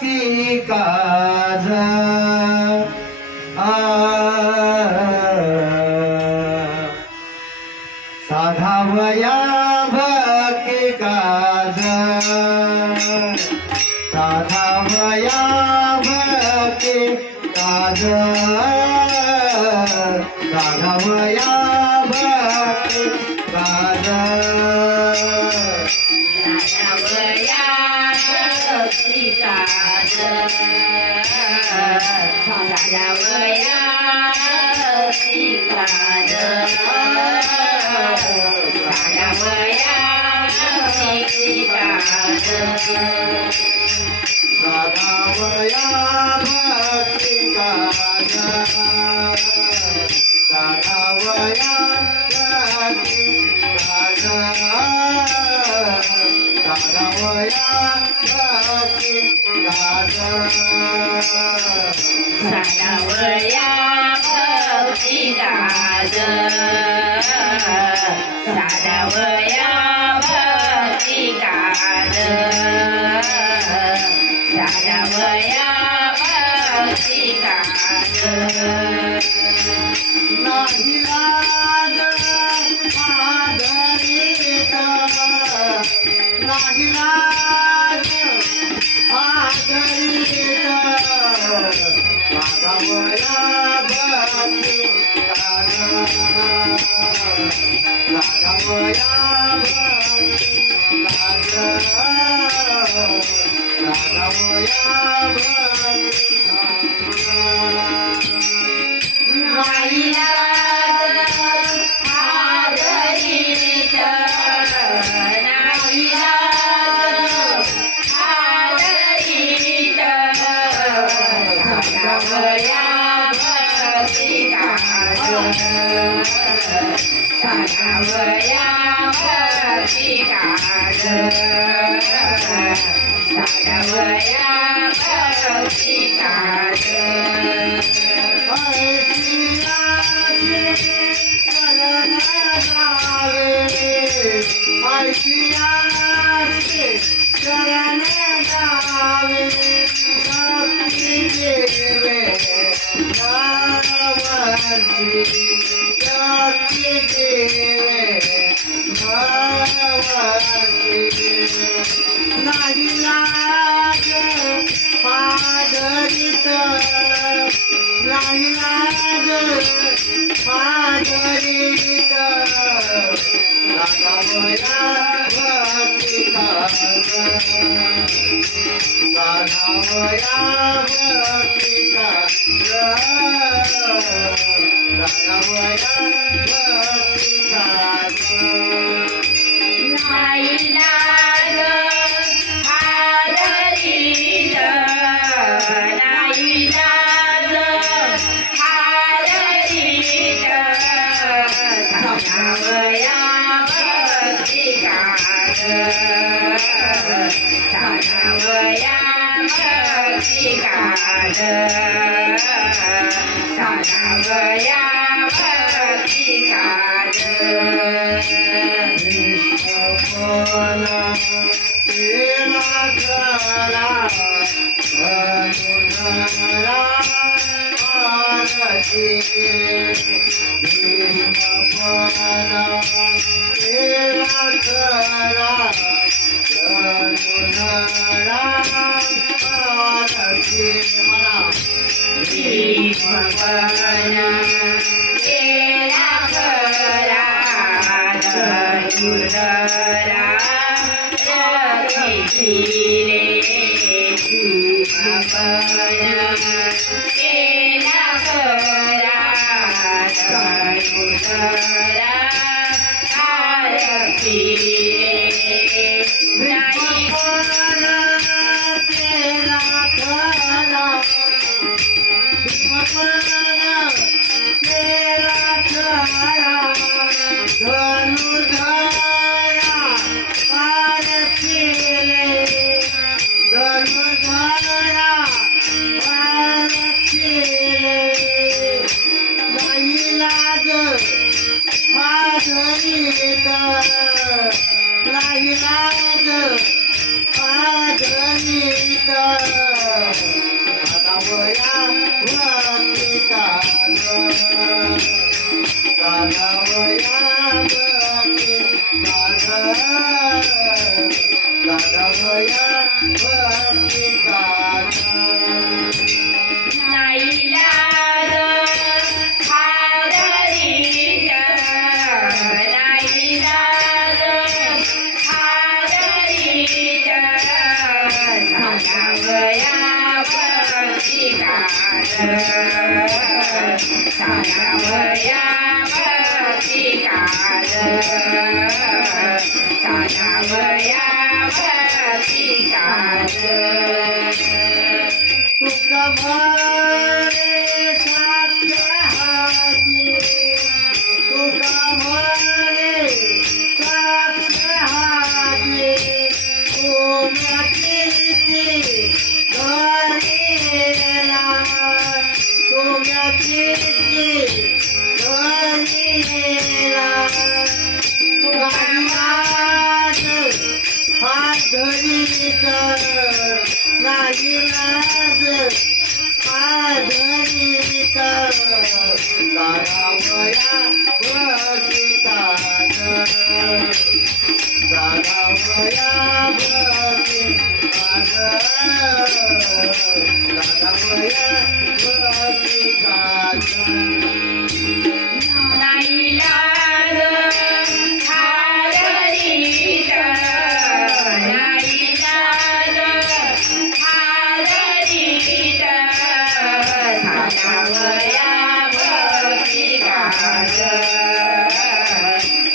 भक्ती काज साधावया भक्ती काज साधावया भक्ती काज साधावया भक्ती काज साधावया भक्ती काज साधावया भक्ती काज साधावया भक्ती काज साधावया भक्ती काज साधावया भक्ती काज साधावया भक्ती काज नाही लाज आदरित नाही लाज आदरित साधावया भक्ती काज साधावया भक्ती काज साधावया भक्ती काज नाही लाज आदरित नाही लाज आदरित साधावया भक्ती काज साधावया भक्ती काज साधावया भक्ती काज शरण गावे भक्ती देवे नावची शक्ती देवे नावची नाही लाज आदरित नाही लाज आदरित साधावया भक्ती काज साधावया भक्ती काज साधावया भक्ती काज नाही लाज आदरित नाही लाज आदरित साधावया भक्ती काज साधावया भक्ती काज साधावया भक्ती काज निष्पला केला करा अनुनरा आरती निष्पला केला करा अनुनरा आरती मला निष्पला केला करा अनुनरा रखिले केला करा अनुनरा रखिले नाही लाज आदरित दादावया भक्ती कार दादावया भक्ती कार दादावया भक्ती कार नाईलाज हादरीत नाईलाज हादरीत सागावया भक्तिकार सागावया भक्तिकार सागावया भक्तिकार तुका म्हणे साध्य हाती तुका म्हणे साध्य हाती तुम्ही घरीला तुम्ही घरीला तुझ्यात हात धरीत नाही लाज आधरीत दारावया भक्तिकार दारावया भक्तिकार दारावया भक्तिकार नाईलाज हादरीत नाईलाज हादरीत सागावया भक्तिकार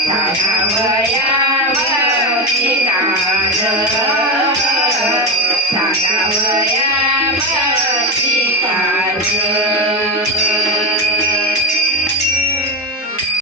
सागावया भक्तिकार सागावया भक्तिकार